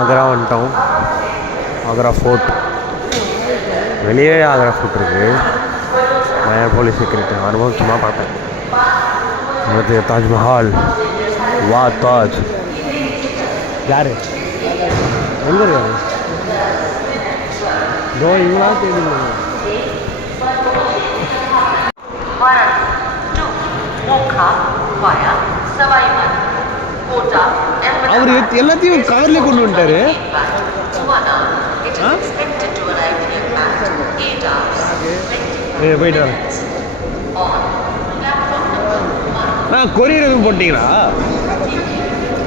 ஆக்ரா வந்துட்டோம். ஆக்ரா ஃபோர்ட், வெளியே ஆக்ரா ஃபோர்ட் இருக்குது. நான் போலீஸ் செக்யூரிட்டி அனுபவம் சும்மா பார்த்தேன். அடுத்து தாஜ்மஹால். வா தாஜ் யார் எங்கே இருக்காரு? இதோ இவங்களா தெரியுங்க. அவர் எல்லாத்தையும் கவர்லேயே கொண்டு வந்துட்டாரு. போயிட்டு வரேன். கொரியர் எதுவும் போட்டிங்களா?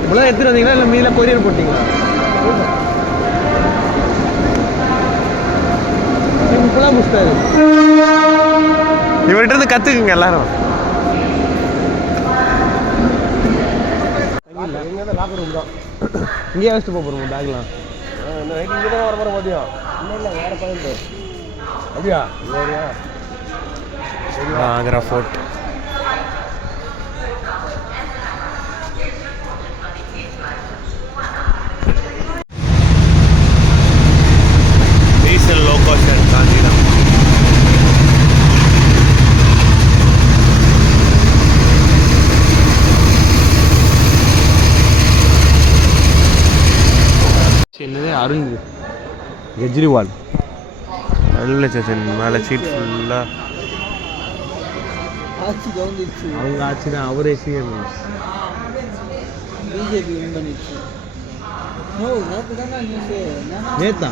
இவ்வளோ எடுத்துட்டு வந்தீங்களா இல்லை மீதில் கொரியர் போட்டிங்களா? இப்போலாம் புஸ்தாரு இவர்கிட்ட இருந்து கற்றுக்குங்க எல்லாரும். லாக்கர் ரூம் தான். இங்கேயே வச்சுட்டு போகிறோம் பேக்லாம். நைட்டு இங்கே தான் வர போகிற மதியம். இல்லை வேறு பாயிண்ட் அப்படியா? சரியா ஆக்ரா ஃபோர்ட். டீசல் லோகோஷன் காந்திதான். என்னது அருண் கெஜ்ரிவால் நல்ல சச்சன் மேலே சீட் ஃபுல்லாக ஆட்சி கவுந்துச்சு. அவங்க ஆட்சி தான். அவரே சிஎம். பிஜேபி வின் பண்ணிச்சு. நேத்தா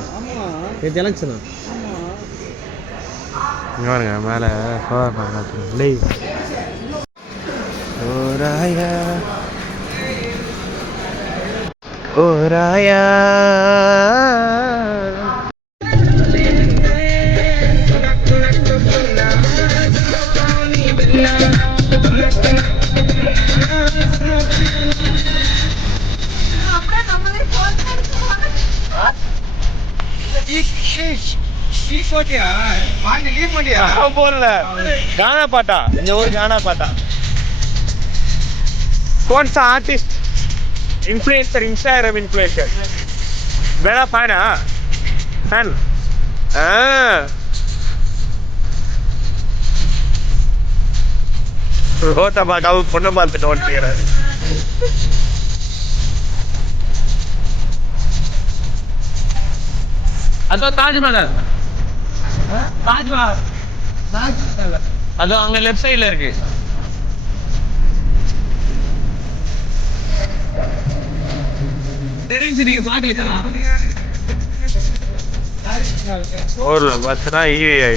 நேற்று எலெக்ஷனா? இங்கே பாருங்க மேலே சோலார் பேனல். ஓராயா ஓராயா போடல கானா பாட்டா. இந்த ஒரு கானா பாட்டா. कौन सा आर्टिस्ट इन्फ्लुएंसर इंस्टाग्राम इन्फ्लुएंसर मेरा फैन है फैन होता बात अब பொண்ணு பார்த்து நோட் பண்ணிடுறாரு. அதோ தாஜ்மஹால். தாஜ்மஹால் அதோ அங்கே லெஃப்ட் சைடில் இருக்கு. और बचना ही है.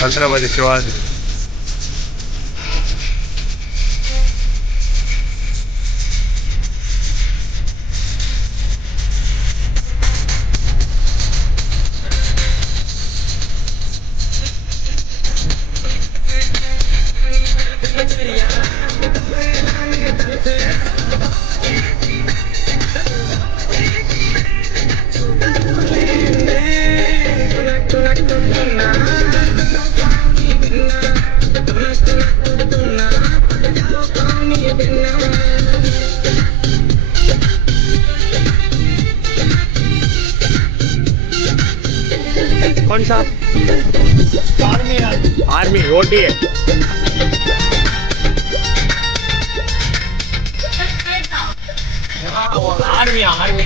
छत्रपति शिवाजी कौन सा आर्मी रोटी है. आर्मी आर्मी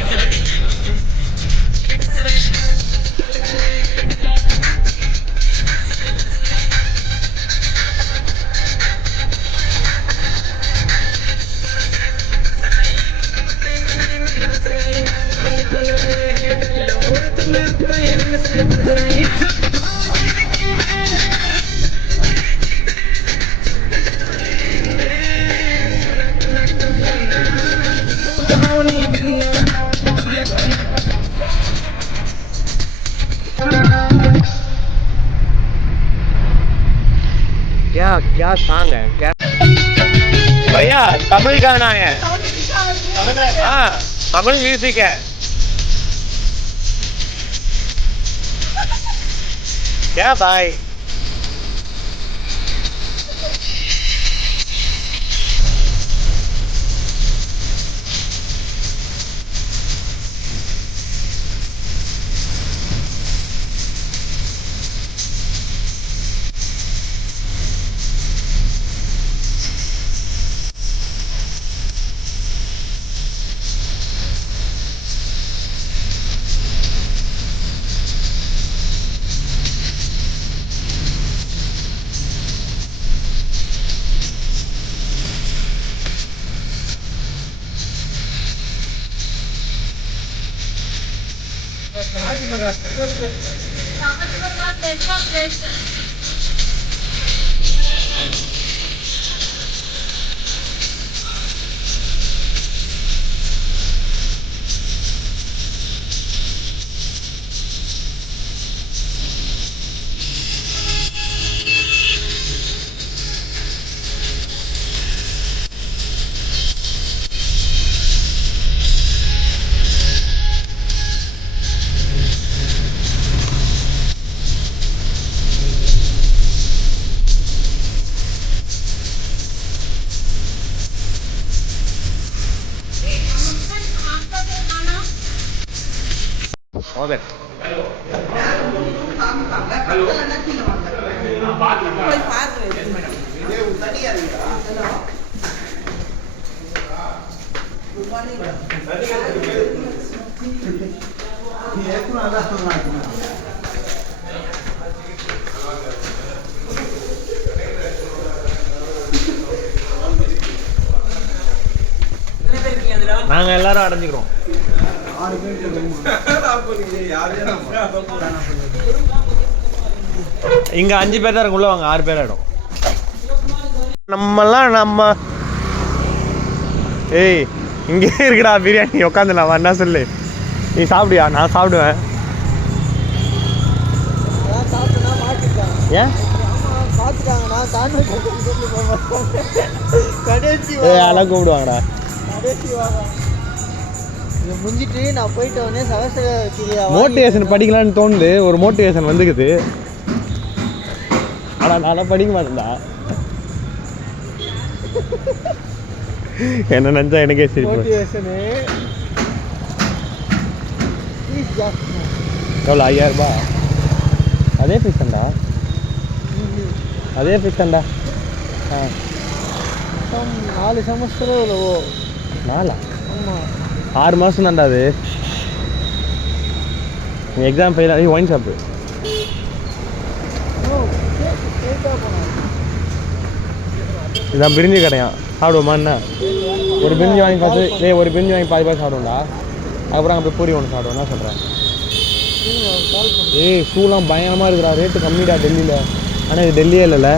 क्या क्या सॉन्ग है क्या भैया? तमिल गाना है. हाँ தமிழ் மியூசிக்க क्या भाई Odet. நாங்கள் எல்லாரும் அடைஞ்சிக்கிறோம். இங்க 5 பேர் தான் இருக்குள்ள, வாங்க 6 பேர் ஆயிடும். நம்ம ஏய் இங்கே இருக்குடா பிரியாணி, உட்காந்துலாம் என்ன சொல்லு. நீ சாப்பிடுயா? நான் சாப்பிடுவேன். ஏன் அதெல்லாம் கூப்பிடுவாங்கடா. முடிஞ்சிட்டு நான் போயிட்டு வந்து மோட்டிவேஷன் படிக்கலான்னு தோணுது. ஒரு மோட்டிவேஷன் வந்துக்குது. ஆனால் நான் படிக்க மாட்டேன்டா. என்ன நினச்சா எனக்கே சரி. எவ்வளோ 5000 ரூபா? அதே ஃபீஸ் தான்டா, அதே ஃபீஸ் தான்டா. 4 செமஸ்டர் எவ்வளவோ? 4? ஆமாம், 6 மாதம் தான்டா அது. நீ எக்ஸாம் ஃபெயில் ஆகி ஒயின் ஷாப்பு. இதான் பிரிஞ்சு கடையா? சாப்பிடுவோமா என்ன? ஒரு பிரிஞ்சு வாங்கி பார்த்து ஒரு பிரிஞ்சு வாங்கி பாதி சாப்பிடுவோம்டா. அதுக்கப்புறம் அங்கே போய் பூரி ஒன்று சாப்பிடுவோம். என்ன சொல்கிறேன்? ஏய் ஷூலாம் பயங்கரமாக இருக்குடா. ரேட்டு கம்மிடா டெல்லியில். ஆனால் இது டெல்லியே இல்லைல்ல.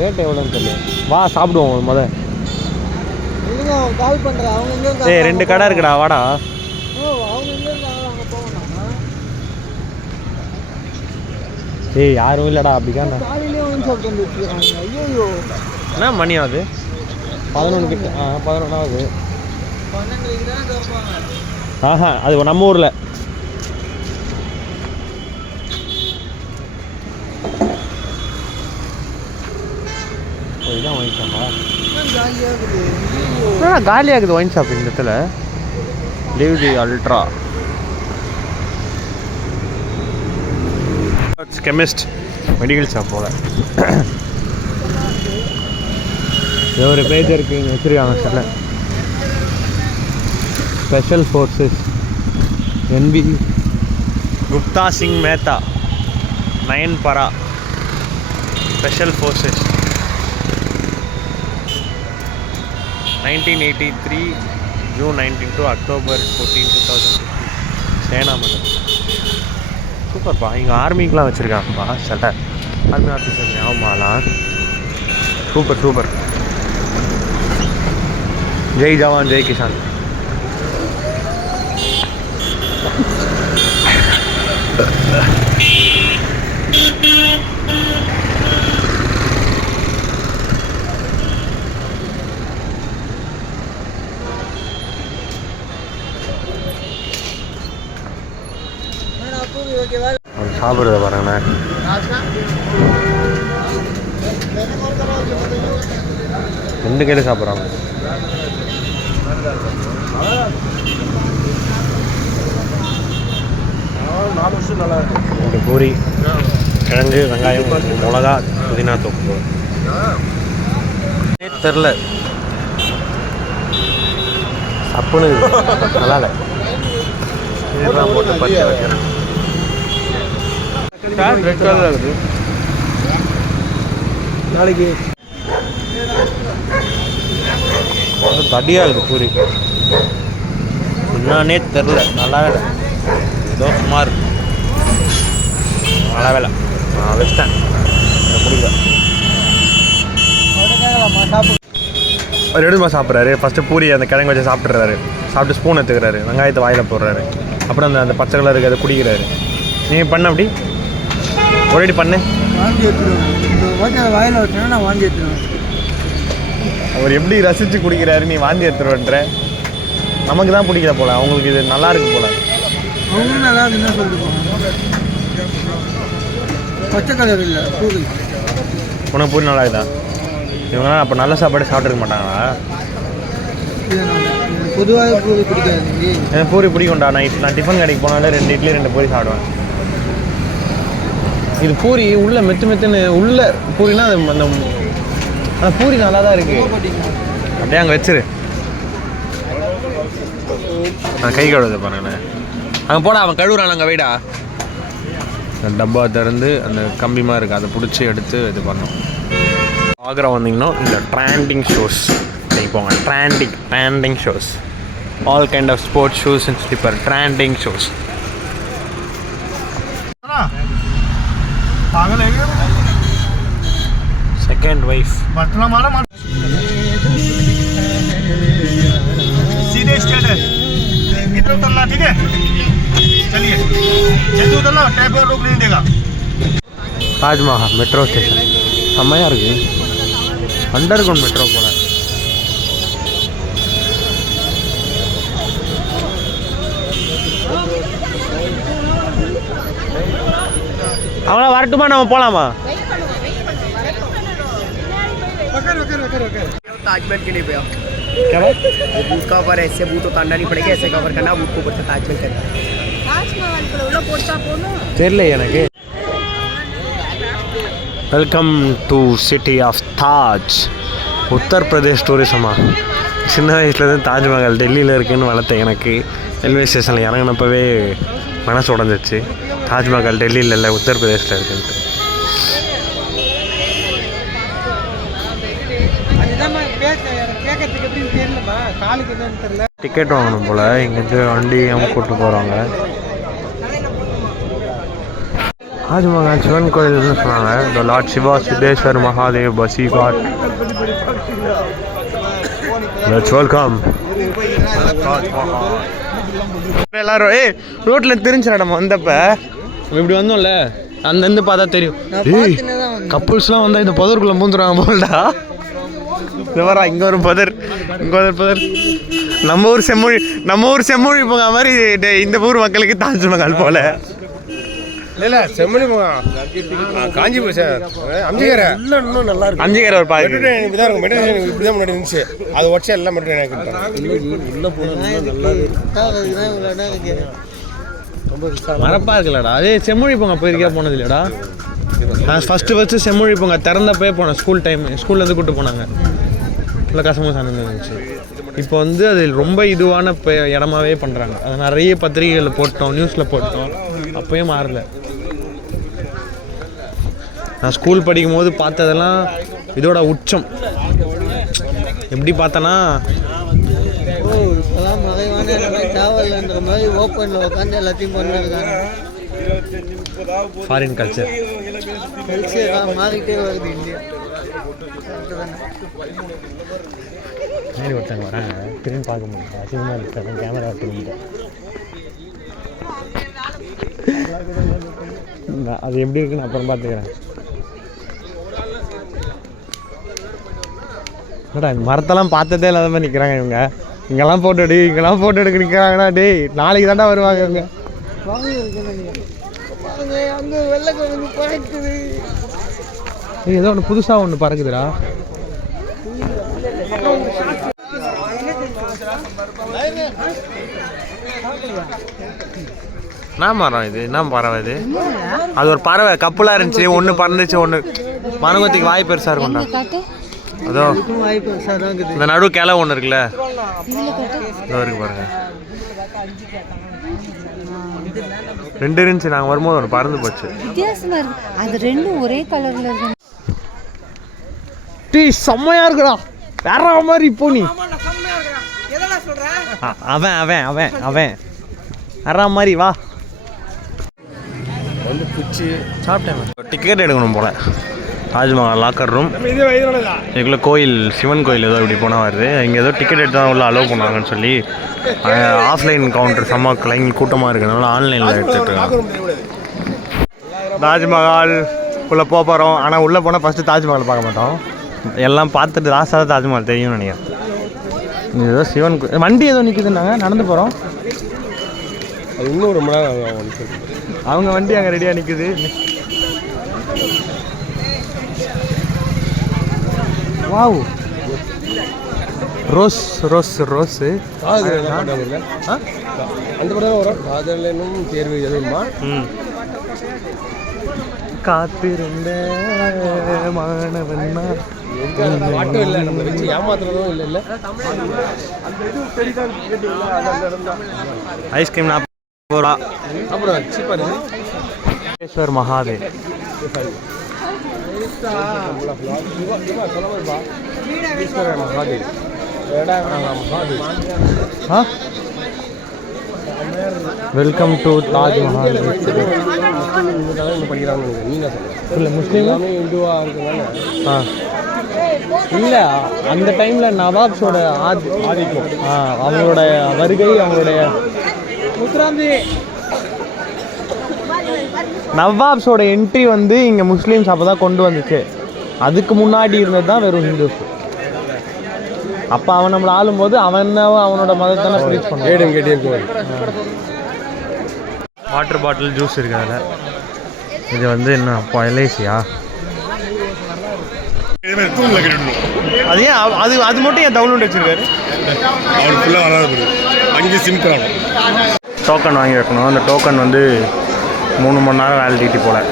ரேட்டு எவ்வளோன்னு தெரியல. வா சாப்பிடுவோம் முதல். கால் பண்ணுறேன். அவங்க ஏய் 2 கடை இருக்குடா, வாடா. ஏய் யாரும் இல்லைடா. அப்படிக்காண்ணா என்ன மணி ஆகுது? 11 கிட்ட. 11 ஆகுது. ஆஹா, அது நம்ம ஊரில். இதுதான் ஒயின் ஷாப்பா? காலியாகுது ஒயின் ஷாப் இந்த இடத்துல. Live the ultra chemist medical shop போல். ஒரு பேஜ் இருக்குது இங்கே வச்சுருக்காங்க. சில special forces NB Gupta Singh Mehta நயன்பரா special forces 1983 June 19 to October 14, 2015 சேனா மண்டலம். சூப்பர்ப்பா. இங்கே ஆர்மிக்கெலாம் வச்சுருக்காங்கப்பா சட்டை. ஆர்மி ஆஃபீஸர் ஞாபகமாலாம். Super super. ஜெய் ஜவான் ஜெய் கிசான். பூரி ஓகேவா? அவங்க சாப்பிட்றத பாருங்கண்ணே. 2 கையில் சாப்பிட்றாங்க. ரெண்டு பூரி, கிழங்கு, வெங்காயம், மிளகா, புதினா தொக்கு. தெரில சப்புன்னு நல்லா இல்லை. இதெல்லாம் போட்டு பச்சை வைக்கிறேன். ரெட் கலரில் இருக்குது. நாளைக்கு தடியாக இருக்குது பூரி. என்னன்னே தெரில, நல்லா இல்லை. ஏதோ சுமார் நல்லா வேலை நான் வச்சிட்டேன். எனக்கு பிடிக்கல. அவர் எடுமா சாப்பிட்றாரு. ஃபஸ்ட்டு பூரி அந்த கிழங்கு வச்சு சாப்பிட்றாரு. சாப்பிட்டு ஸ்பூன் எடுத்துக்கிறாரு, வெங்காயத்தை வாயில் போடுறாரு. அப்புறம் அந்த பச்சை கலருக்கு அதை குடிக்கிறாரு. நீங்கள் பண்ண அப்படி ஒரேடி பண்ணு. வாங்கி எடுத்துருவேன். வாயில் வச்சேன்னா நான் வாங்கி எடுத்துருவேன். அவர் எப்படி ரசித்து குடிக்கிறாரு, நீ வாந்தி எடுத்துருவேன்ற. நமக்கு தான் பிடிக்கல போல, அவங்களுக்கு இது நல்லா இருக்கு போல. அவங்களும் நல்லா இருக்குன்னு சொல்லிட்டு போவாங்க. பச்சை கலர் இல்லை பூரி. உனக்கு பூரி நல்லா இருக்குதா? இவங்கலாம் அப்போ நல்ல சாப்பாடு சாப்பிட்ருக்க மாட்டாங்களா? பொதுவாக பூரி பிடிக்காது. எனக்கு பூரி பிடிக்கும்டா. நான் டிஃபன் கடைக்கு போனாலே 2 இட்லி 2 பூரி சாப்பிடுவேன். இது பூரி உள்ள மெத்துன்னு உள்ள பூரினா அது அந்த பூரி நல்லா தான் இருக்குது. அப்படியே அங்கே வச்சிரு. நான் கை கழுவுது பாருங்கண்ணே. அங்கே போடா, அவன் கழுவுறான். அங்கே வைடா. அந்த டப்பா திறந்து அந்த கம்பிமாக இருக்குது, அதை பிடிச்சி எடுத்து இது பண்ணோம். ஆக்ரா வந்தீங்கன்னா இந்த ட்ராண்டிங் ஷூஸ் போங்க. Trending shoes, all kind of sports shoes and slipper. Trending shoes. Second wife बटना मारा सीधे स्ट्रेट है. इधर उतरना, ठीक है? चलिए जल्दी उतरना, टैब पर रोक नहीं देगा. ताजमहल मेट्रो स्टेशन செம்மையாக இருக்குது. அண்டர் கிரவுண்ட் மெட்ரோ போல. அவங்கள வரட்டுமா, நம்ம போகலாமா? ताजमहल के लिए भैया क्या बात? बूट कवर है, ऐसे बूट उतारना नहीं पड़ेगा, ऐसे कवर करना, बूट को ऊपर से ताजमहल करना. தெரியல எனக்கு. Welcome to city of Taj. Uttar Pradesh டூரிசமா? சின்ன வயசுலேருந்து தாஜ்மஹால் டெல்லியில் இருக்குதுன்னு வளர்த்தேன். எனக்கு ரயில்வே ஸ்டேஷனில் இறங்கினப்பவே மனசு உடஞ்சிச்சு. தாஜ்மஹால் டெல்லியில் இல்லை, உத்தரப்பிரதேஷில் இருக்குன்ட்டு. டிக்கெட் வாங்கணும் போல். இங்கேருந்து வண்டி கூப்பிட்டு போகிறாங்க. தாஜ்மஹால் சிவன் கோயில்னு சொன்னாங்க. த லார்ட் சிவா சித்தேஸ்வர் மகாதேவ் பசி காட். Let's welcome. எல்லாரும் ரோட்டில் தெரிஞ்சிடா. நம்ம வந்தப்ப இப்படி வந்தோம்ல, அந்தந்து பார்த்தா தெரியும். கப்புள்ஸ்லாம் வந்தால் இந்த புதருக்குள்ளே பூந்துருவாங்க போல்டா. வரா, இங்கே ஒரு புதர், இங்கே ஒரு புதர். நம்ம ஊர் செம்மொழி போங்க மாதிரி இந்த ஊர் மக்களுக்கு தாஜ்மஹால் போல. இல்லை செம்மொழி காஞ்சிபுரம் சார். அம்ஜிகரை இன்னும் நல்லா இருக்கு. அம்ஜிகரை ஒரு பாதி இப்படி தான் இருக்கும். மெட்ரோ இப்படி தான் முன்னாடி இருந்துச்சு. அது உடச்சி எல்லாம் மெட்ரோ எனக்கு உள்ள மரப்பா இருக்குல்லடா. அதே செம்மொழி போங்க போயிருக்கே போனது இல்லைடா. நான் ஃபஸ்ட்டு செம்மொழி போங்க திறந்தப்பே போனேன். ஸ்கூல் டைம், ஸ்கூல்லேருந்து கூப்பிட்டு போனாங்க. இல்லை கசமும் சார்ந்து இருந்துச்சு. இப்போ வந்து அது ரொம்ப இதுவான இடமாவே பண்ணுறாங்க. அதை நிறைய பத்திரிகைகளில் போட்டோம், நியூஸில் போட்டோம். அப்போயும் மாறல. நான் ஸ்கூல் படிக்கும் போது பார்த்ததெல்லாம் இதோட உச்சம். எப்படி பார்த்தேன்னா, இப்போதான் மறைவான தேவையில்லைன்ற மாதிரி ஓப்பனில் உட்காந்து எல்லாத்தையும் பண்ணிருக்காங்க. ஃபாரின் கல்ச்சர் மாறிக்கிட்டே வருது இந்தியா. நேரி ஒருத்தங்க வராங்க, திரும்பி பார்க்க முடியும். அசிங்கமாக இருக்காங்க, கேமரா திரும்பிட்டு. அது எப்படி இருக்குன்னு அப்புறம் பார்த்துக்கிறேன். என்னடா இந்த மரத்தெல்லாம் பார்த்ததே இல்லாத மாதிரி நிற்கிறாங்க இவங்க. இங்கெல்லாம் ஃபோட்டோ எடு, இங்கெல்லாம் ஃபோட்டோ எடுக்க நிற்கிறாங்கண்ணா. டேய் நாளைக்கு தாண்டா வருவாங்க இவங்க. பாருங்க அங்க வெள்ளைக்கிழங்கு பறக்குது. ஏதோ ஒன்று புதுசாக ஒன்று பறக்குதுடா. என்ன மரம் இது? என்ன பறவை இது? அது ஒரு பறவை கப்பலாக இருந்துச்சு, ஒன்று பறந்துச்சு, ஒன்று மரங்கொத்திக்கு வாய் பெருசாக இருக்கும்டா. அதோ வாய்ப்பு சார் இருக்குது. இந்த நடு கிளை ஒன்று இருக்குல்ல, இதோ இருக்கு பாருங்க. 2 இருந்துச்சு, நாங்கள் வரும்போது ஒன்று பறந்து போச்சு. வித்தியாசமா இருக்கு. அது ரெண்டும் ஒரே கலர்ல இருக்கு. டீ செம்மையா இருக்குடா, வேற மாதிரி. இப்போ நீ அவன் அவன் அவன் அவன் வேற மாதிரி வா வந்து பிடிச்சி சாப்பிட்டேன். டிக்கெட் எடுக்கணும் போல. Taj Mahal locker room. இதுக்குள்ள கோயில், சிவன் கோயில் ஏதோ இப்படி போனால் வருது. இங்கே ஏதோ டிக்கெட் எடுத்து தான் உள்ள அலோவ் பண்ணுவாங்கன்னு சொல்லி ஆஃப்லைன் கவுண்டர் செம்ம லைன் கூட்டமாக இருக்கிறதுனால ஆன்லைனில் எடுத்துகிட்டு இருக்காங்க. தாஜ்மஹால் உள்ளே போகிறோம். ஆனால் உள்ளே போனால் ஃபஸ்ட்டு தாஜ்மஹால் பார்க்க மாட்டோம், எல்லாம் பார்த்துட்டு லாஸ்ட்டாக தான் தாஜ்மஹால் தெரியும்னு நினைக்கிறேன். ஏதோ சிவன் வண்டி ஏதோ நிற்குதுன்னாங்க, நடந்து போகிறோம். அது இன்னும் ரொம்ப நேரம் அவங்க வண்டி அங்கே ரெடியாக நிற்குது. Wow, rose rose rose. அந்த படம் வரும். காதலனும் தேர்வு எதுவுமா? காத்திருந்த மாணவன் பாட்டும் இல்லை, நம்ம வச்சு ஏமாத்துறதும் இல்லை. இல்லை ஐஸ்கிரீம் 40 ரூபா. அப்புறம் சீப்பாக ஈஸ்வர் மகாதேவ். Welcome to Taj Mahal. இல்லை முஸ்லீம் இந்துவா இருக்கிறதுனால இல்லை, அந்த டைமில் நவாப்ஸோட ஆதிக்கம், அவங்களோட வருகை, அவங்களுடைய நவாப்ஸோட என்ட்ரி வந்து இங்கே முஸ்லீம்ஸ் அப்போ தான் கொண்டு வந்துச்சு. அதுக்கு முன்னாடி இருந்தது தான் வெறும் ஹிந்துஸ். அப்போ அவன் நம்மளை ஆளும்போது அவனோட மதத்தான ப்ரீச் பண்ணுவான். வாட்டர் பாட்டில் ஜூஸ் இருக்கு அதில். இது வந்து என்ன இப்போ எல்ஐசியா? அது ஏன் அது மட்டும் ஏன் டவுன்லோட் வச்சிருக்காரு? டோக்கன் வாங்கி வைக்கணும். அந்த டோக்கன் வந்து 3 மணி நேரம் வேலிடிட்டி போல்.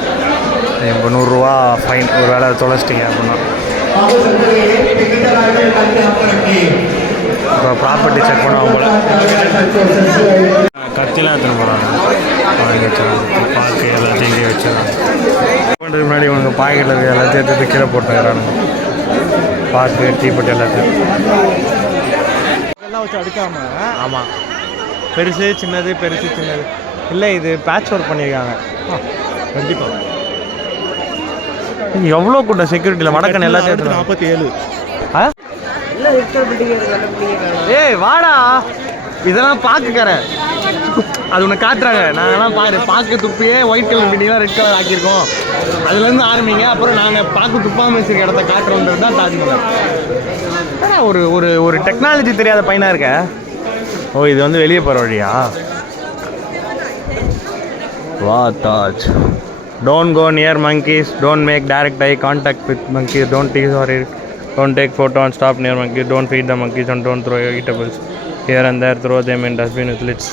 இப்போ 100 ரூபா ஃபைன், ஒரு வேலை தொலைச்சிட்டிங்க அப்படின்னா. இப்போ ப்ராப்பர்ட்டி செக் பண்ணுவாங்க போல். கத்திலாம் எடுத்துன்னு போகிறாங்க, வாங்கி வச்சுருக்காங்க. பாக்கு எல்லாத்தையும் இங்கே வச்சுருக்காங்க. பண்ணுறதுக்கு முன்னாடி இவங்க பாக்கெட்டில் இருக்க எல்லாத்தையும் எடுத்து கீழே போட்டுக்கிறானுங்க. பாக்கு, டீப்பட்டு எல்லாத்தையும் எல்லாம் வச்சு அடுக்காமல். ஆமாம், பெருசு சின்னது, பெருசு சின்னது இல்லை. இது பேட்ச் ஒர்க் பண்ணியிருக்காங்க. கண்டிப்பாக எவ்வளோ கூட்டம் செக்யூரிட்டியில் வடக்கன் எல்லாத்தையும் 47. ஏய் வாடா, இதெல்லாம் பாக்குறேன். அது ஒன்று காட்டுறாங்க. நாங்கள்லாம் பாக்கு துப்பியே ஒயிட் கலர் பில்டிங்லாம் ரெட் கலர் ஆக்கியிருக்கோம். அதுலேருந்து ஆரம்பிங்க, அப்புறம் நாங்கள் பாக்கு துப்பாமல் வச்சிருக்க இடத்த காட்டுறோன்றது தான் தாஜ்மஹால். ஒரு ஒரு ஒரு டெக்னாலஜி தெரியாத பையனாக இருக்க. ஓ, இது வந்து வெளியே போகிற வழியா? வா Taj. Don't go near monkeys. Don't make direct eye contact with monkeys. Don't tease or don't take photo and stop near monkeys. Don't feed the monkeys and don't throw your eatables here and there. Throw them in dustbin with lids.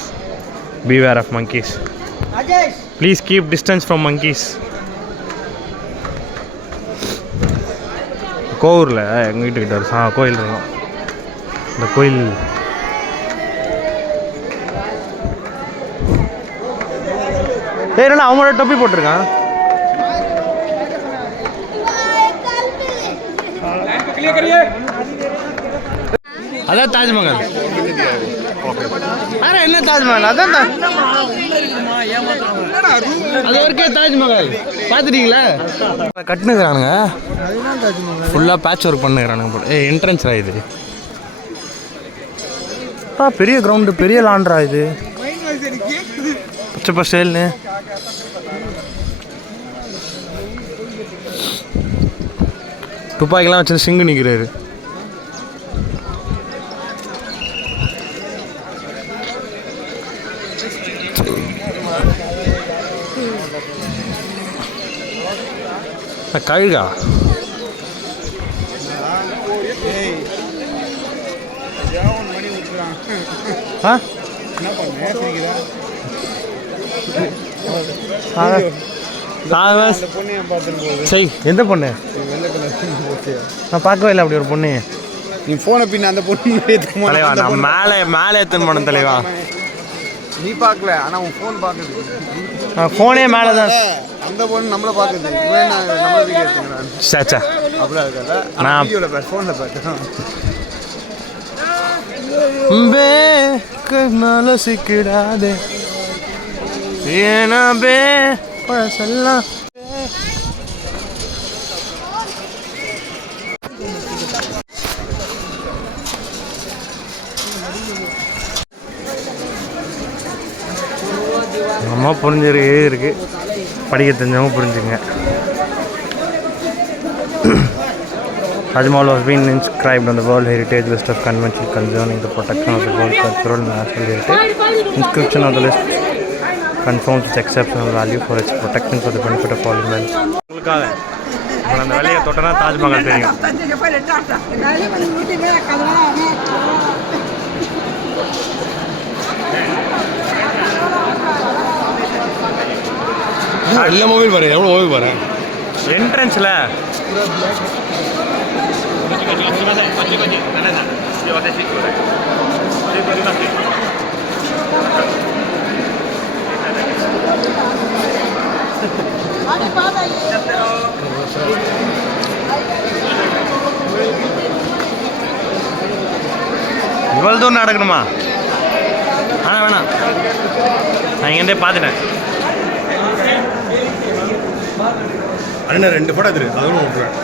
Beware of monkeys. Please keep distance from monkeys. கோவூரில் எங்கள் வீட்டுக்கிட்ட ஒரு கோயில் இருக்கும். இந்த கோயில் என்னடா அவங்களோட டொப்பி போட்டிருக்கான். அதான் தாஜ்மஹால். வேற என்ன தாஜ்மஹால்? அதான் அது வரைக்கும் தாஜ்மஹால் பார்த்துட்டீங்களா? கட்டுனுக்குறானுங்க, ஃபுல்லாக பேட்ச் ஒர்க் பண்ணுறானுங்க போல. என்ட்ரன்ஸ்ரா இது. பெரிய கிரவுண்டு, பெரிய லாண்ட்ரா இது. பச்சை பசேல்னு. துப்பாக்கிலாம் வச்சு சிங்கு நிற்கிறாரு. கழுகா ஆ சரி எந்த பொண்ணு நான் பார்க்கவே இல்லை அப்படி ஒரு பொண்ணு நீ ஃபோனை பின்ன அந்த பொண்ணு தலைவா நான் மேலே எத்தனை பண்ண தலைவா நீ பார்க்கல ஆனால் உன் ஃபோன் பார்க்குது ஃபோனே மேலே தான் அந்த பொண்ணு நம்மளை பார்க்குது நம்மளை வீடியோ எடுத்துக்கிறேன் சேச்சா அப்படிலாம் இருக்காதா நான் வீடியோவில் பாரு ஃபோனில் பார்த்தேன் கண்ணால சிக்கிடாதே ஏனா பே பழசெல்லாம் அம்மா புரிஞ்சிருக்கே இருக்கு படிக்க தெரிஞ்சவங்க புரிஞ்சுங்க Taj Mahal has been inscribed on the World Heritage List of Convention concerning the protection of the world cultural and natural heritage. Inscription on the list confirms its exceptional value for its protection for the benefit of all humanity. உங்களுக்காக அந்த வேலையை தொட்டனா தாஜ்மஹால் தெரியும். எல்லா mobile பாரு எவ்வளோ mobile பாரு என்ட்ரன்ஸில் இவ்வளோ தூரம் நடக்கணுமா? வேணாம் நான் இங்கேருந்தே பார்த்துட்டேன். அண்ணா 2 படம் எதிரு அதுவும் விட்டுருவேன்.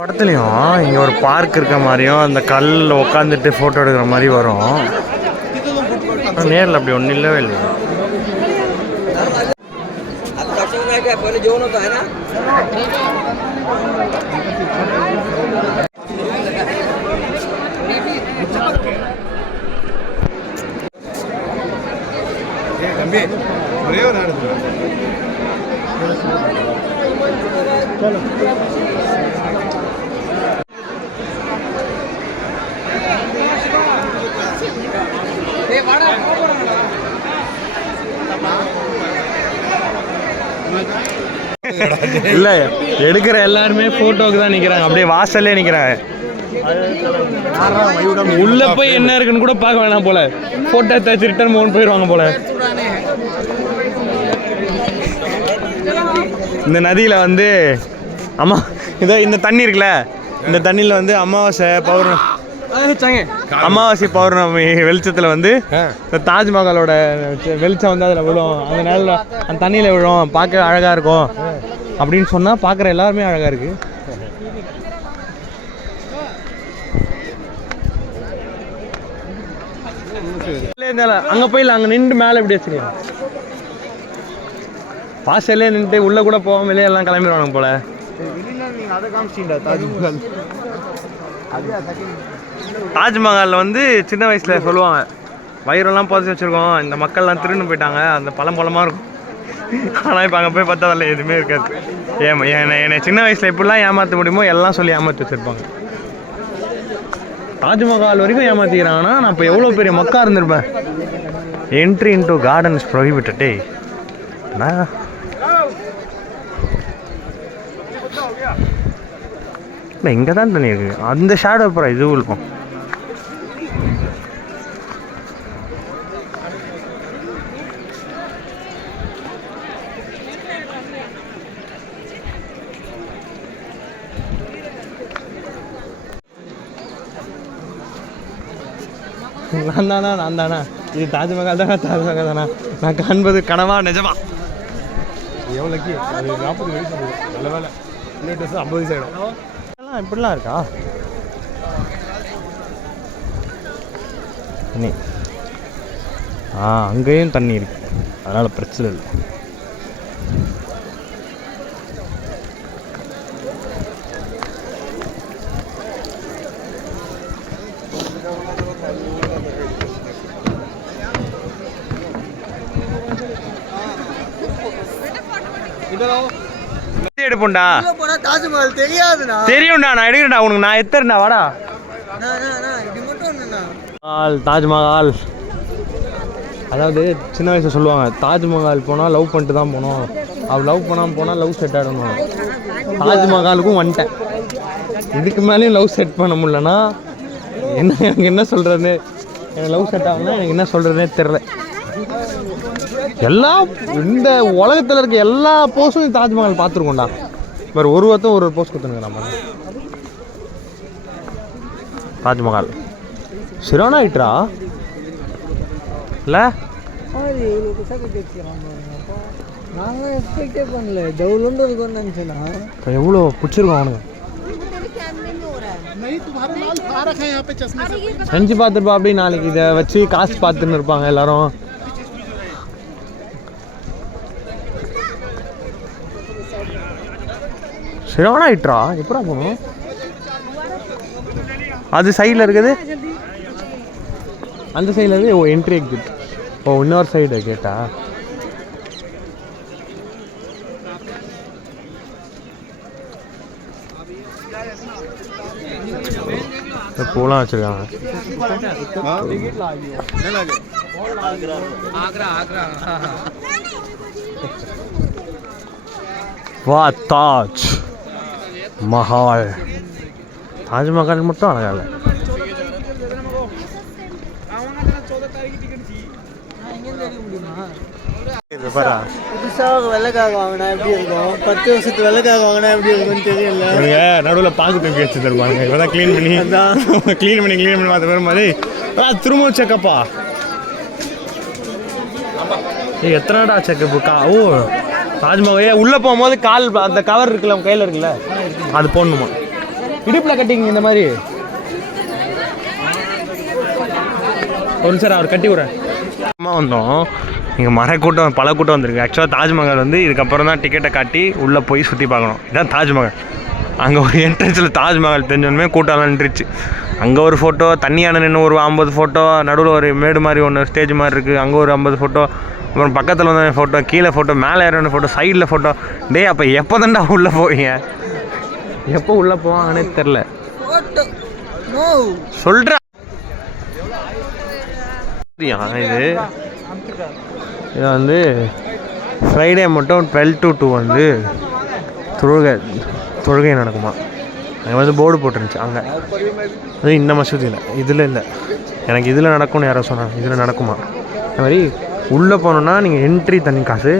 படத்துலையும் இங்கே ஒரு பார்க் இருக்க மாதிரியும் அந்த கல்லில் உட்காந்துட்டு ஃபோட்டோ எடுக்கிற மாதிரி வரும். நேரில் அப்படி ஒன்றும் இல்லவே இல்லை. தம்பி ஒரே ஒரு நேரத்தில் இல்லை எடுக்கிற எல்லாருமே ஃபோட்டோவுக்கு தான் நிற்கிறாங்க. அப்படியே வாசல்லே நிற்கிறாங்க. உள்ள போய் என்ன இருக்குன்னு கூட பார்க்க வேணாம் போல. ஃபோட்டோ எடுத்து ரிட்டர்ன் மோன் போயிடுவாங்க போல. இந்த நதியில் வந்து இதோ இந்த தண்ணி இருக்குல்ல, இந்த தண்ணியில் வந்து அமாவாசை பௌர்ணமி வெளிச்சத்தில் வந்து இந்த தாஜ்மஹாலோட வெளிச்சம் வந்து அதில் விழும். அந்த நேரில் அந்த தண்ணியில் விழும். பார்க்க அழகாக இருக்கும் அப்படின்னு சொன்னால் பார்க்குற எல்லாருமே அழகாக இருக்குது. அங்கே போயிடல, அங்கே நின்று மேலே எப்படி வச்சுருக்கேன் வாசல்லே நின்றுட்டு உள்ளே கூட போகாம வெளியே எல்லாம் கிளம்பிடுவாங்க போல. தாஜ்மஹாலில் வந்து சின்ன வயசில் சொல்லுவாங்க வயிறெல்லாம் புதைச்சி வச்சுருக்கோம், இந்த மக்கள்லாம் திருன்னு போயிட்டாங்க, அந்த பழமாக இருக்கும். ஆனால் இப்போ அங்கே போய் பார்த்தா அதில் எதுவுமே இருக்காது. என்னை சின்ன வயசில் எப்படிலாம் ஏமாற்ற முடியுமோ எல்லாம் சொல்லி ஏமாற்றி வச்சுருப்பாங்க. தாஜ்மஹால் வரைக்கும் ஏமாற்றிக்கிறாங்கன்னா நான் இப்போ எவ்வளோ பெரிய மக்கா இருந்திருப்பேன். Entry into garden is prohibited. நான் இல்லை இங்கே தான் தண்ணி இருக்குது. அந்த ஷேடோ அப்புறம் இதுவும் இருக்கும். நான் தானா இது தாஜ்மஹால் தானா நான் காண்பது கனவா நிஜமா? எவ்வளோக்கு அது 40 வயசு நல்ல வேலை. இன்னும் 50 வயசு ஆகிடும். இப்படிலாம் இருக்கா? தண்ணி. அங்கேயும் தண்ணி இருக்குது, அதனால் பிரச்சனை இல்லை. எடுப்போம்டா. தாஜ்மஹால் தெரியாதுண்ணா. தெரியும்டா, நான் எடுக்கிறேன்டா உனக்கு. நான் எத்தறேன்டா, வாடா. இது மட்டும் ஒன்றுண்ணா. தாஜ்மஹால், அதாவது சின்ன வயசில் சொல்லுவாங்க தாஜ்மஹால் போனால் லவ் பண்ணிட்டு தான் போகணும், அவள் லவ் பண்ணாமல் போனால் லவ் செட் ஆகிடணும். தாஜ்மஹாலுக்கும் வந்துட்டேன். இதுக்கு மேலேயும் லவ் செட் பண்ண முடியலன்னா எனக்கு என்ன சொல்கிறதுன்னு, எனக்கு லவ் செட் ஆகணும்னா எனக்கு என்ன சொல்கிறதுனே தெரில. இந்த உலகத்தில் இருக்க எல்லா போஸும் தாஜ்மஹால் பார்த்துருக்கோம்டா. வேறு ஒருத்தரும் ஒரு போஸ் கொடுத்துருங்க. நம்ம தாஜ்மஹால் சிரோனா ஆயிட்டா இல்லை? நாங்கள் எக்ஸ்பெக்டே பண்ணல. டவுன்லோடு இருக்கும்னு நினச்சேன்னா. எவ்வளோ பிடிச்சிருக்கோம் அவனுங்க. செஞ்சு பார்த்துருப்பா. அப்படி நாளைக்கு இதை வச்சு காசு பார்த்துன்னு இருப்பாங்க எல்லாரும். சிரோனா ஆயிட்டா எப்படா போகணும்? அது சைடில் இருக்குது, அந்த சைடில் இருக்குது. Entry exit. இன்னொரு சைடு கேட்டா பூலாம் வச்சிருக்காங்க. வா தாஜ் மஹால். தாஜ்மஹால் மட்டும் அழகா இல்லை. புதுசாக வெள்ளைக்காக வாங்கினா எப்படி இருக்கும், 10 வருஷத்து வெள்ளைக்காக வாங்கினா எப்படி இருக்கும்னு தெரியல. நடுவில் பாக்கு தூக்கி வச்சு தருவாங்க. இப்போதான் க்ளீன் பண்ணி பார்த்து வரும்போது திரும்ப செக்கப்பா. எத்தனைடா செக்கப்பு தாஜ்மஹால் உள்ளே போகும்போது கால் அந்த கவர் இருக்குல்ல கையில் இருக்குல்ல, அது போடணுமா? இடுப்பில் கட்டிங்க இந்த மாதிரி. ஒரு சார் அவர் கட்டி விட்றேன். வந்தோம் இங்கே கூட்டம் பல கூட்டம் வந்திருக்கு. ஆக்சுவலாக தாஜ்மஹால் இதுக்கப்புறம் தான் டிக்கெட்டை காட்டி உள்ளே போய் சுற்றி பார்க்கணும். இதுதான் தாஜ்மஹால். அங்கே ஒரு என்ட்ரன்ஸில் தாஜ்மஹால் தெரிஞ்சோன்னுமே கூட்டம்லாம் நின்றுச்சு. அங்கே ஒரு ஃபோட்டோ, தண்ணியான நின்று ஒரு 50 ஃபோட்டோ, நடுவில் ஒரு மேடு மாதிரி ஒன்று ஸ்டேஜ் மாதிரி இருக்குது, அங்கே ஒரு 50 ஃபோட்டோ, அப்புறம் பக்கத்தில் வந்து ஃபோட்டோ, கீழே ஃபோட்டோ, மேலே ஏறின ஃபோட்டோ, சைடில் ஃபோட்டோ. டே அப்போ எப்போ தான்டா உள்ளே போவீங்க? எப்போ உள்ளே போவாங்கன்னே தெரில. சொல்கிறா இது ஃப்ரைடே மட்டும் 12 to 2 தொழுகை நடக்குமா. அங்கே போர்டு போட்டுருந்துச்சு. அங்கே அது இந்த மசூதியில் இதில் இல்லை, எனக்கு இதில் நடக்கும்னு யாரோ சொன்னாங்க. இதில் நடக்குமா? அது மாதிரி உள்ளே போனோன்னா நீங்கள் என்ட்ரி தனி காசு.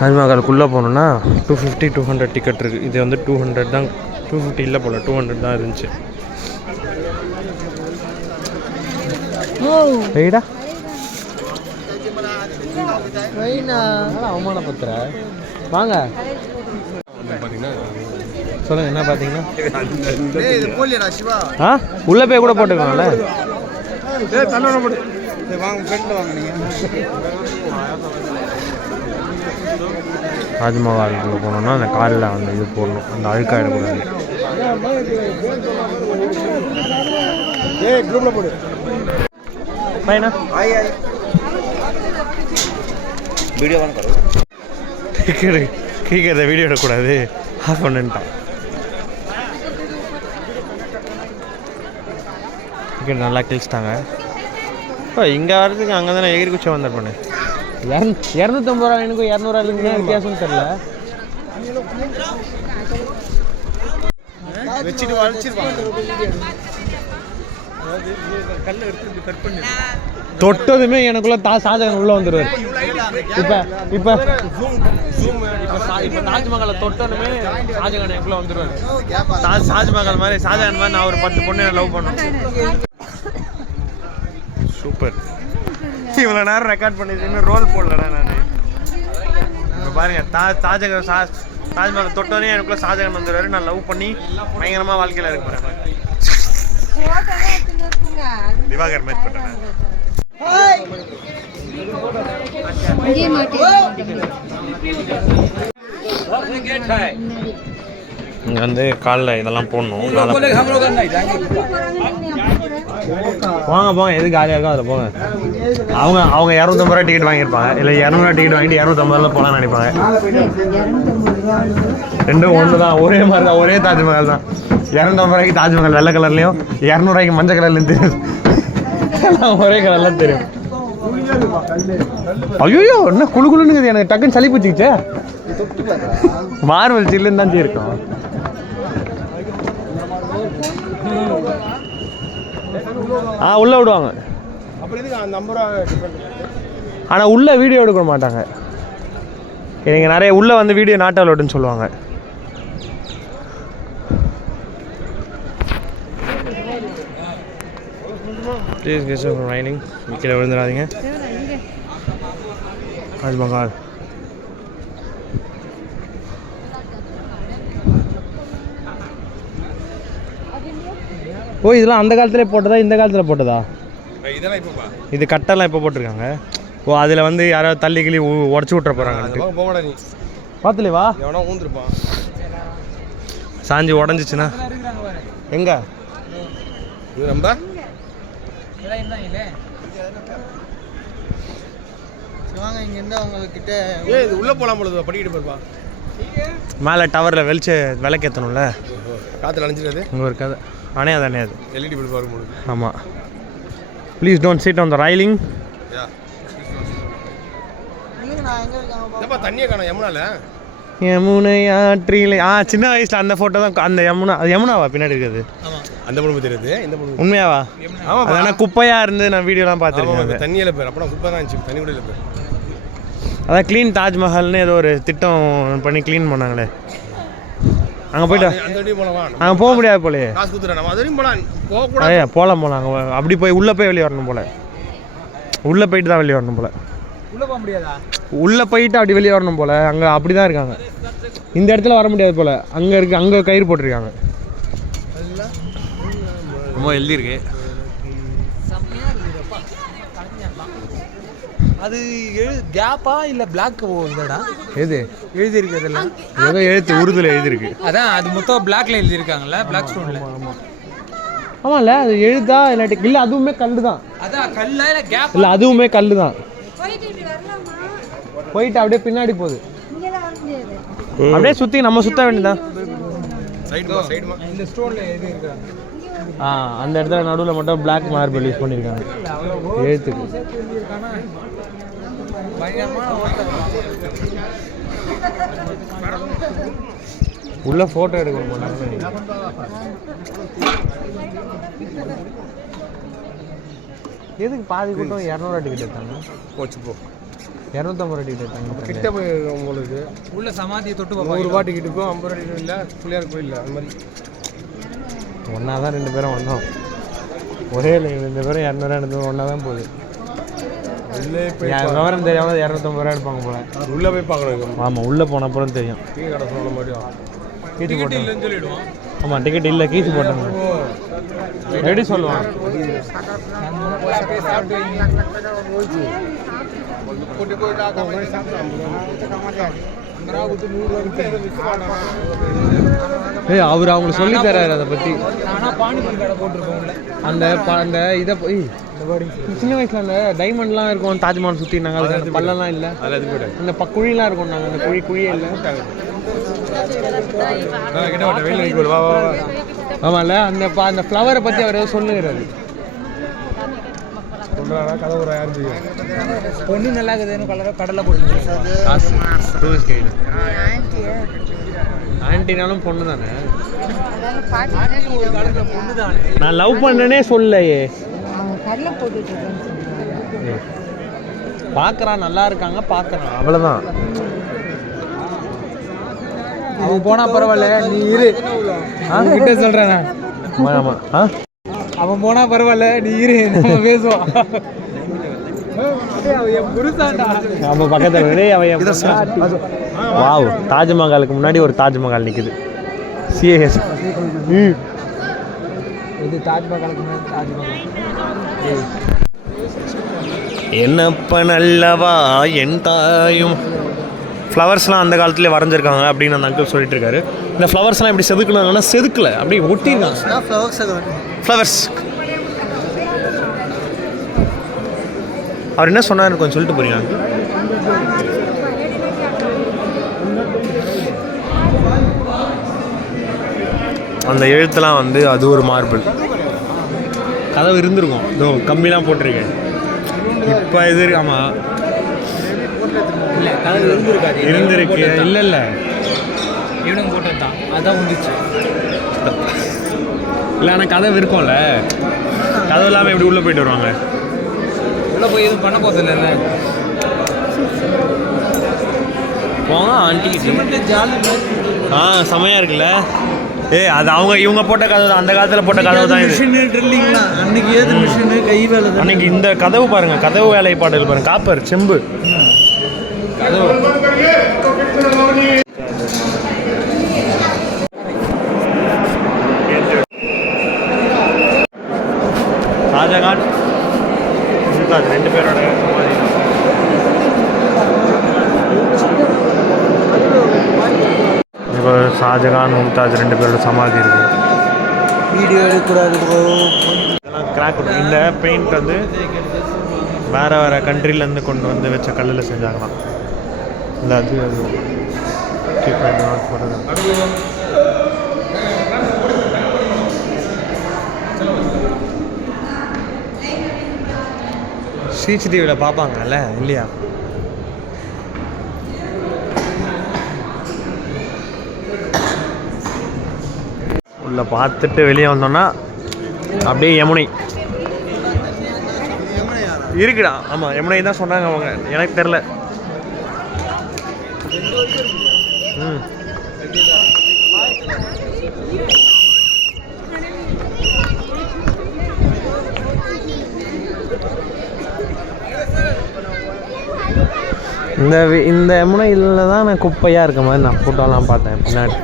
தாஜ்மஹாலுக்குள்ளே போகணுன்னா 250 200 டிக்கெட் இருக்குது. இது 200 தான். 250 இல்லை போல், 200 தான் இருந்துச்சு. சரிடா அவமானப்படுத்துற. வாங்க சொல்லுங்க, என்ன பார்த்தீங்கன்னா உள்ளே போய் கூட போட்டுக்கோங்கள. தாஜ்மஹாலுக்குள்ளே போனோம்னா அந்த காலில் அந்த இது போடணும், அந்த அழுக்காயிடக்கூடாது. பையனா video on Karo. Ticket video எடுக்கக்கூடாது, ஆஃப் பண்ணிட்டான். டிக்கெட் நல்லா கிழிச்சிட்டாங்க. இப்போ இங்கே வர்றதுக்கு அங்கே தானே எகிரி குச்சி வந்திருப்பேன். 250 ரூபா எனக்கும் 200 ரூபாய்க்கு வித்தியாசம்னு தெரில. வச்சுட்டு வளைச்சிருவாங்க. தொட்டதுமே எனக்குள்ள ஷாஜகான் உள்ள வந்துடுவார். இப்போ தாஜ்மஹாலை தொட்டதுமே ஷாஜகான் எனக்குள்ள வந்துடுவார். தாஜ்மஹால் மாதிரி ஷாஜகான் மாதிரி நான் ஒரு 10 பொண்ணு லவ் பண்ணேன். சூப்பர். இவ்வளோ நேரம் ரெக்கார்ட் பண்ணிட்டு ரோல் போடலடா நான். இப்போ பாருங்க, தாஜ்மஹால் தொட்டோடனே எனக்குள்ள ஷாஜகான் வந்துடுவார். நான் லவ் பண்ணி பயங்கரமாக வாழ்க்கையில் இருக்க போகிறேன். திவாகர் மேட்ச் பண்ணுறேன். இங்கே மாட்டேன். இங்கே வந்து காலில் இதெல்லாம் போடணும். போங்க போங்க, எது காலியாக இருக்கோ அதில் போங்க. அவங்க 250 ரூபா டிக்கெட் வாங்கியிருப்பாங்க, இல்லை 200 டிக்கெட் வாங்கிட்டு 250 போகலான்னு நினைப்பாங்க. ரெண்டும் ஒன்று தான், ஒரே மாதிரி தான், ஒரே தாஜ்மஹால் தான். 250 ரூபாய்க்கு தாஜ்மஹால் வெள்ளை கலர்லையும், 200 ரூபாய்க்கு மஞ்சள் கலர்லையும் தெரியும். ஒரே கலர்லாம் தெரியும். ஐயோ என்ன குழு குழுன்னு எனக்கு டக்குன்னு சளி பிடிச்சிக்கிச்சே. மார்வல் சில்லுன்னு தான் இருக்கும். உள்ள விடுவாங்க, ஆனால் உள்ள வீடியோ எடுக்க மாட்டாங்க. நீங்கள் நிறைய உள்ள வந்து வீடியோ நாட் அலோடுன்னு சொல்லுவாங்க. ப்ளீஸ் கெஸ் ரைனிங், கீழே விழுந்துடாதீங்க. தாஜ்மஹால் ஓ, இதெல்லாம் அந்த காலத்துலேயே போட்டதா, இந்த காலத்தில் போட்டதா? இதெல்லாம் இப்போ இது கட்டெல்லாம் இப்போ போட்டிருக்காங்க. ஓ, அதில் வந்து யாராவது தள்ளி கிளி உடச்சி விட்ற போகிறாங்க. போகடா நீ பார்த்துலே வா, எவனா ஊந்துருப்பான். சாஞ்சி உடஞ்சிச்சுன்னா எங்க இது நம்ம வாங்க இங்கேருந்து அவங்கக்கிட்ட இது உள்ளே போகலாம் பொழுது படிக்கிட்டு போயிருப்பா. மேலே டவரில் விளக்கேற்றணும்ல, காற்றுல அணைஞ்சிடாது. இங்கே ஒரு கதை அணையாது அணையாது. எல்இடி பல்ப் பார்க்கும் பொழுது. ஆமாம். Please don't sit on the railing. நான் எங்கே இருக்காங்க தண்ணியை காணும் யமுனால. யமுனை ஆற்றில் சின்ன வயசில் அந்த ஃபோட்டோ தான். அந்த யமுனா, அது யமுனாவா பின்னாடி இருக்குது? அந்த பொண்ணு தெரியுது, இந்த பொண்ணு உண்மையாவா? ஆமாம். அதனால் குப்பையாக இருந்து நான் வீடியோலாம் பார்த்துருக்கேன். தண்ணியில் போயிரு, அப்போ குப்பை தான் இருந்துச்சு, தண்ணி கூட இல்லை போயிரு. அதான் க்ளீன் தாஜ்மஹால்னு ஏதோ ஒரு திட்டம் பண்ணி க்ளீன் பண்ணாங்களே, அங்கே போய்ட்டு அந்த வரையும் போகலாம். அங்கே போக முடியாது போலையே. காசு கொடுத்துறேன், நம்ம அது வரையும் போகலாம். போகக்கூடாது. போகலாம் அங்கே அப்படி போய் உள்ளே போய் வெளியே வரணும் போல். உள்ளே போயிட்டு தான் வெளியே வரணும் போல். உள்ளே போக முடியாதா? உள்ளே போயிட்டு அப்படி வெளியே வரணும் போல். அங்கே அப்படி தான் இருக்காங்க. இந்த இடத்துல வர முடியாது போல். அங்கே இருக்குது, அங்கே கயிறு போட்டிருக்காங்க. ரொம்ப எழுதியிருக்கு. அது கேப்பா இல்லை பிளாக் இதடா எது எழுதியிருக்கு அதெல்லாம்? ஏதோ எழுத்து உருதுல எழுதியிருக்கு. அதான் அது மொத்தம் பிளாக்ல எழுதியிருக்காங்கல்ல, பிளாக் ஸ்டோன்ல. ஆமாம்ல, அது எழுதா இல்லாட்டி இல்லை, அதுவுமே கல் தான். அதான் கல்லா இல்லை கேப்? இல்லை, அதுவுமே கல் தான். போயிட்டு அப்படியே பின்னாடி போகுது. அப்படியே சுற்றி நம்ம சுற்ற வேண்டியதான். சைடுமா இந்த ஸ்டோன்ல எழுதியிருக்காங்க. அந்த இடத்துல நடுவில் மட்டும் பிளாக் மார்பிள் யூஸ் பண்ணியிருக்காங்க எழுத்துக்கு. உள்ள ஃபோட்டோ எடுக்க மாட்டாங்க. எதுக்கு பாதி கூட்டம் 200 ரூபா டிக்கெட் எடுத்தாங்க? போச்சு போ. 250 ரூபா டிக்கெட் எடுத்தாங்க. கிட்ட போய் உங்களுக்கு உள்ள சமாதியை தொட்டு 100 ரூபா டிக்கெட் இருக்கும், 50 ரூபா டிக்கெட் இல்லை, பிள்ளையார் கோயில் அந்த மாதிரி. ஒன்றா தான் 2 பேரும் வந்தோம். ஒரே இல்லை, 2 பேரும் 200 எடுத்து ஒன்றா தான் போகுது. உள்ளே போய் விவரம் தெரியாம 250 ரூபா எடுப்பாங்க போல. உள்ளே போய் பார்க்கணும். ஆமாம், உள்ளே போன அப்புறம் தெரியும். டீ கடை சொல்ல மாதிரியும் கீச்சு போட்டோம். இல்லைன்னு சொல்லிடுவோம். ஆமாம், டிக்கெட் இல்லை, கீச்சு போட்டோம். எப்படி சொல்லுவான்? அவர் அவங்களுக்கு சொல்லி தர்றாரு அதை பற்றி. ஆனால் பானிபூரி கடை போட்டிருக்கோம்ல, அந்த இதை போய் சின்ன வயசுல அந்த டைமண்ட்லாம் இருக்கும் தாஜ்மஹால் சுற்றி. நாங்கள் அதுக்கு பள்ளம்லாம் இல்லை, அந்த குழிலாம் இருக்கும். நாங்கள் அந்த குழியே இல்லை. ஆமாம்ல, அந்த ஃப்ளவரை பற்றி அவர் ஏதோ சொல்லுகிறாரு. கதை ஒரு யாரும் பொண்ணு நல்லா இருக்குதுன்னு கடலை போட்டு காசு டூரிஸ்ட் கைடு. ஆன்டினாலும் பொண்ணு தானே. பொண்ணு தானே. நான் லவ் பண்ணனே சொல்லலையே. பார்க்குறான், நல்லா இருக்காங்க, பார்க்குறான், அவ்வளோதான். அவன் போனா பரவாயில்ல, நீ இரு. கிட்ட சொல்றேன் நான். ஆமாம், அவன் போனா பரவாயில்ல, நீ இரு, நம்ம பேசுவோம். நம்ம பக்கத்தில் வாவ், தாஜ்மஹாலுக்கு முன்னாடி ஒரு தாஜ்மஹால் நிற்குது. சிஏஎஸ் இது தாஜ்மஹால் தாஜ்மஹால் என்னப்ப நல்லவா என் தாயும். ஃப்ளவர்ஸ்லாம் அந்த காலத்துலேயே வரைஞ்சிருக்காங்க அப்படின்னு அந்த அங்கிள் சொல்லிட்டு இருக்காரு. இந்த ஃப்ளவர்ஸ்லாம் எப்படி செதுக்கலாங்கன்னா செதுக்கலை, அப்படியே ஒட்டியிருக்காங்க. ஃப்ளவர்ஸ் அவர் என்ன சொன்னார் கொஞ்சம் சொல்லிட்டு போறீங்க. அந்த எழுத்துலாம் வந்து அது ஒரு மார்பிள். கதவு இருந்திருக்கும், இதோ கம்பிலாம் போட்டிருக்கேன். இப்போ இது ஆமாம் இருந்திருக்கு. இல்லை இல்லை இவனுங்க போட்டது தான், அதான் வந்துச்சு. இல்லை ஆனால் கதவு இருக்கும்ல, கதவு இல்லாமல் எப்படி உள்ளே போயிட்டு வருவாங்க? உள்ளே போய் எதுவும் பண்ண போதில்ல. போங்க ஆண்டி ஜாலி. செமையாக இருக்குல்ல. அது அவங்க இவங்க போட்ட கதவு தான், அந்த காலத்தில் போட்ட கதவு தான் இது. மிஷினு ட்ரில்லிங்லாம் அன்னைக்கு ஏது மிஷினு கை வேலை தான். அன்னைக்கு இந்த கதவு பாருங்க, கதவு வேலைப்பாடுகள் பாருங்க, காப்பர் செம்பு கதவு. ஷாஜகான் மும்தாஜ் ரெண்டு பேரோட சமாதி. இப்போ ஷாஜகான் மும்தாஜ் ரெண்டு பேரோட சமாதி இருக்கு. வீடியோ எடுக்கக்கூடாது. இதெல்லாம் கிராக். இந்த பெயிண்ட் வந்து வேறு வேறு கண்ட்ரிலேருந்து கொண்டு வந்து வச்ச கல்லில் செஞ்சாங்களாம். இல்லை அது அது சிசிடிவியில் பார்ப்பாங்கல்ல இல்லையா? உள்ள பார்த்துட்டு வெளியே வந்தோன்னா அப்படியே யமுனை இருக்குடா. ஆமாம் யமுனை தான் சொன்னாங்க அவங்க, எனக்கு தெரில. இந்த யமுனையில் தான் நான் குப்பையாக இருக்க மாதிரி நான் ஃபோட்டோலாம் பார்த்தேன் பின்னாடி.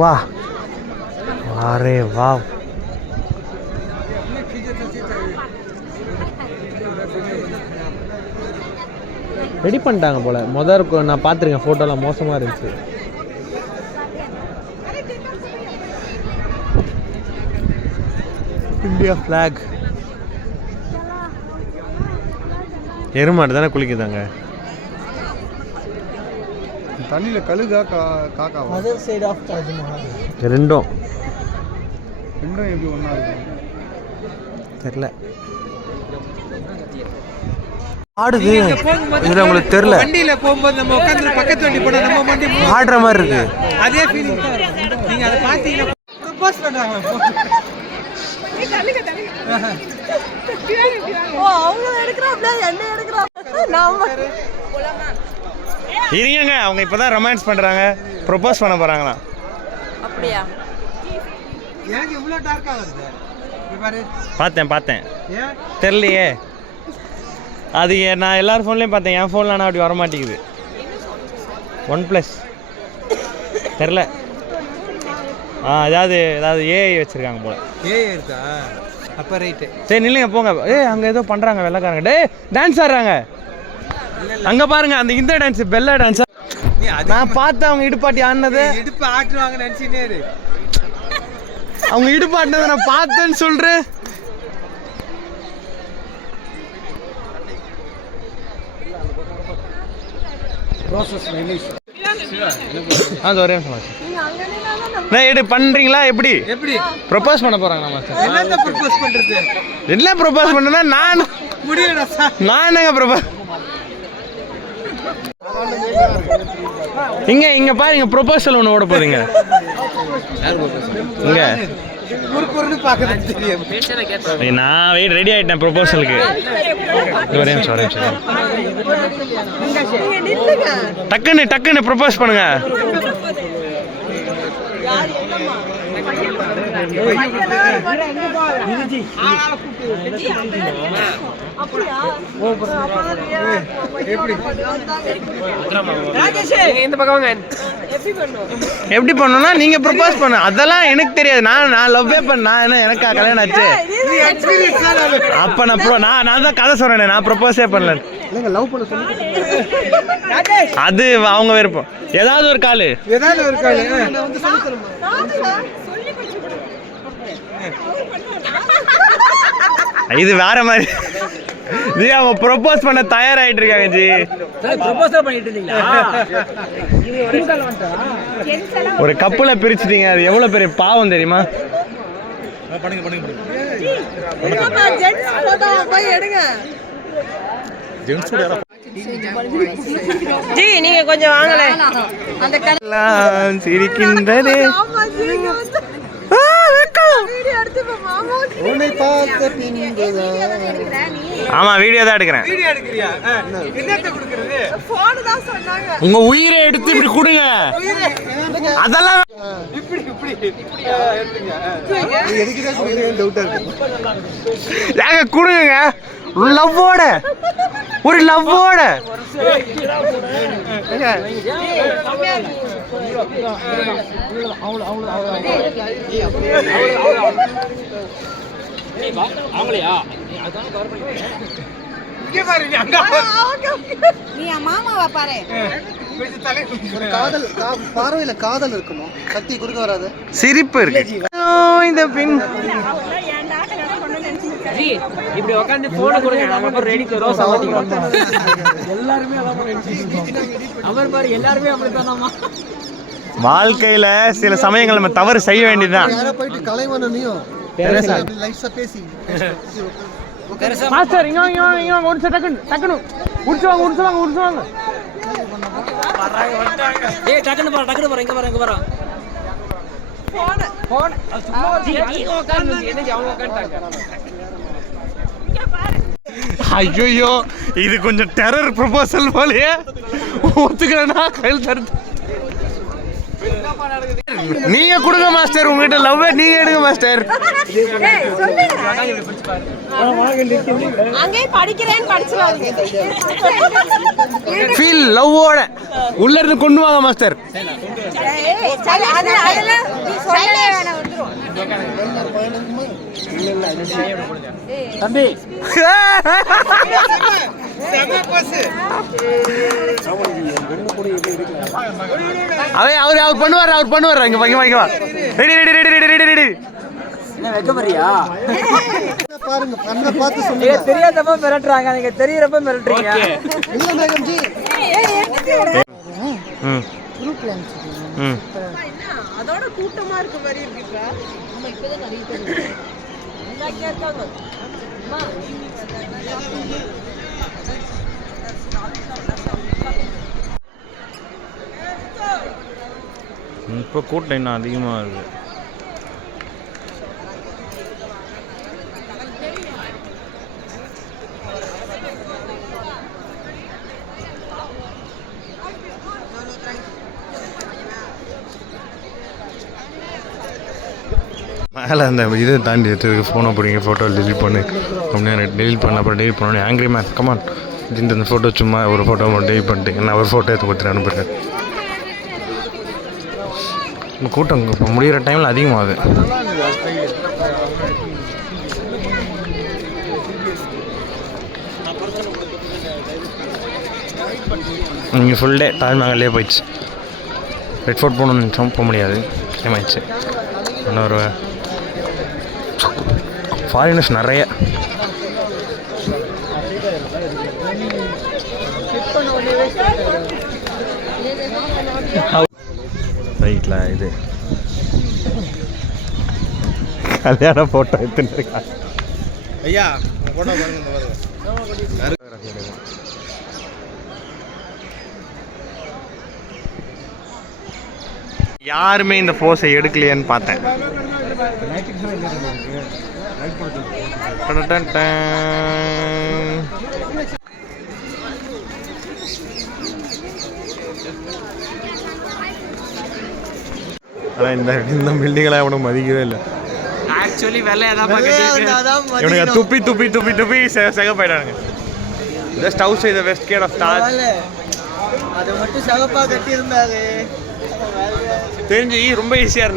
வா அரே வா. ரெடி பண்ணிட்டாங்க போல். முதல் நான் பார்த்துருக்கேன் ஃபோட்டோலாம் மோசமாக இருந்துச்சு. India flag. எருமாடு தானே குளிக்குதாங்க தண்ணியில். கழுகா காக்கா அதர் சைடு ஆஃப் தாஜ்மஹால். ரெண்டும் எப்படி ஒன்றா இருக்கும் தெரில. ஆடுது இதில் உங்களுக்கு தெரில. வண்டியில் போகும்போது நம்ம உட்காந்து பக்கத்து வண்டி போனால் நம்ம வண்டி ஆடுற மாதிரி இருக்கு. அதே ஃபீலிங் தான் இருக்கும். நீங்கள் அதை பார்த்தீங்கன்னா ப்ரப்போஸ் பண்ணுறாங்க. இருங்க, அவங்க இப்போதான் ரொமான்ஸ் பண்ணுறாங்க, ப்ரொபோஸ் பண்ண போகிறாங்களாம். அப்படியா? எனக்கு இவ்வளோ டார்க்காக வருது. பார்த்தேன் தெரியலையே. அது நான் எல்லார் ஃபோன்லேயும் பார்த்தேன், என் ஃபோனில் ஆனால் அப்படி வர மாட்டேங்குது. OnePlus தெரில. ஏதாவது ஏஐ வச்சுருக்காங்க போல். ஏஐ இருக்கா? அப்போ ரைட்டு. சரி நில்லுங்க போங்க. அங்கே ஏதோ பண்ணுறாங்க வெள்ளைக்காரங்க. டான்ஸ் ஆடுறாங்க அங்கே பாருங்க. அந்த இந்த டான்ஸ் பெல்லா டான்ஸா நான் பார்த்தேன். அவங்க இடுப்பாட்டி ஆடினது. இடுப்பு ஆட்டுவாங்க நினச்சினே. அவங்க இடுப்பாட்டினதை நான் பார்த்தேன்னு சொல்கிறேன். அது ஒரே நிமிஷம். பண்றீங்களா? எப்படி ப்ரொபோஸ் பண்ண போறாங்க? என்ன ப்ரப்போஸ் பண்ணுறது? என்ன ப்ரொபோஸ் பண்ணுன்னா நான் முடியல. நான் என்னங்க ப்ரொபோஸ்? இங்க பாருங்க, ப்ரொபோசல் ஒன்று ஓட போகுதுங்க. இங்க நான் ரெடி ஆயிட்டேன் ப்ரொபோசலுக்கு. ஒரே நிமிஷம். டக்குன்னு ப்ரொபோஸ் பண்ணுங்க. இந்த பக்கம் வாங்க. எப்படி பண்ணணும்னா நீங்கள் ப்ரப்போஸ் பண்ண அதெல்லாம் எனக்கு தெரியாது. நான் லவ்வே பண்ணேன். என்ன எனக்கா கல்யாணம் ஆச்சு? அப்போ நான் தான் கதை சொன்னேன். நான் ப்ரப்போஸே பண்ணல. லவ் பண்ண சொல்லி அது அவங்க விருப்பம். ஏதாவது ஒரு கால் இது வேற மாதிரி. ஜி அவங்க ப்ரொபோஸ் பண்ண தயாராகிட்டு இருக்காங்க ஜி. ஒரு கப்புல பிரிச்சுட்டீங்க. அது எவ்வளவு பெரிய பாவம் தெரியுமா? ஜி நீங்க கொஞ்சம் வாங்கல. சிரிக்கின்றதே ஆமா வீடியோ தான் எடுக்கிறேன். உங்க உயிரை எடுத்து இப்படி கொடுங்க. அதெல்லாம் கொடுங்க. லவ்வோட ஒரு லவ்வோட நீ மாமாவா பாரு. காதல் பார்வையில காதல் இருக்கணும். கத்தி குறுக்க வராது. சிரிப்பு இருக்கு. இந்த பின் இப்படி உட்காந்து போன கொடுங்க. நம்ம ரெடி ரோஸ் ஆவட்டிக்கிறோம். எல்லாருமே அவர் பாரு எல்லாருமே அப்படித்தானாமா. வாழ்க்கையில சில சமயங்கள் நம்ம தவறு செய்ய வேண்டியதுதான். யாரோ போயிட்டு கலைவனையும் லைஃப்ஸா பேசி மாஸ்டர் இங்க ஒரு டக்குனு உடிச்சுவாங்க. ஏய் டக்குனு பாரு இங்க பாரு. போன் சும்மா நீ உட்கார்ந்து என்ன அவங்க உட்கார்ந்தாங்க. ஐயோ இது கொஞ்சம் டெரர் ப்ரொபோசல் போலயே. ஒத்துக்கிறேன்னா கையில் தருது. நீங்க கொடுங்க மாஸ்டர். உங்ககிட்ட லவ் நீங்க எடுங்க மாஸ்டர். அங்கே படிக்கிறேன்னு படிச்சுவாங்க. ஃபீல் லவ்வோட உள்ள இருந்து கொண்டு வாங்க மாஸ்டர். தம்பி அவர் பண்ணுவார். இங்க வாங்க. ரெடி. என்ன வைக்க போறியா? பாருங்க கண்ணை பார்த்து சொல்லுங்க. தெரியாதப்ப மிரட்டுறாங்க. நீங்க தெரியறப்ப மிரட்டுறீங்க. இல்ல மேகம் ஜி. குரூப்ல அனுப்பிச்சிருக்கீங்க. அதோட கூட்டமா இருக்க மாதிரி இருக்குப்பா. நம்ம இப்பதான் நிறைய பேர் இருக்காங்க. இப்போ கூட்டம் இன்னும் அதிகமாக இருக்குது. மேலே அந்த இதை தாண்டி எடுத்து ஃபோனை பிடிங்க. ஃபோட்டோ டெலிட் பண்ணு அப்படின்னு டெலிட் பண்ண. அப்புறம் டெலிட் பண்ணோன்னே ஆங்கிரி மேன் கமான் இந்த ஃபோட்டோ சும்மா ஒரு ஃபோட்டோ மட்டும் டெலிட் பண்ணிட்டு நான் ஒரு ஃபோட்டோ எடுத்து கொடுத்துட்டு அனுப்புகிறேன். கூட்டம் இப்போ முடிகிற டைமில் அதிகமாகுது. இங்கே ஃபுல் டே தாஜ்மஹால்லே போயிடுச்சு. ரெட் ஃபோர்ட் போகணும்னு நினச்சோம், போக முடியாது. டைம் ஆயிடுச்சு. இன்னொரு ஃபாரினர்ஸ் நிறைய. ரைட்டில் இது கல்யாண ஃபோட்டோ எடுத்துட்டு இருக்காங்க. ஐயா ஃபோட்டோ பாருங்க. யாருமே இந்த போஸை எடுக்கலையேன்னு பார்த்தேன். ஆனால் இந்த பில்டிங்கெல்லாம் இவனுக்கு மதிக்கவே இல்லை. ஆக்சுவலி வெள்ளையா தான் பாக்கறீங்க. இவனுக்கு துப்பி செக போயிட்டானுங்க. Just outside the west gate of Taj. அதை மட்டும் சிவப்பா கட்டியிருந்தாரு. தெரிஞ்சு ரொம்ப ஈஸியாக இருந்த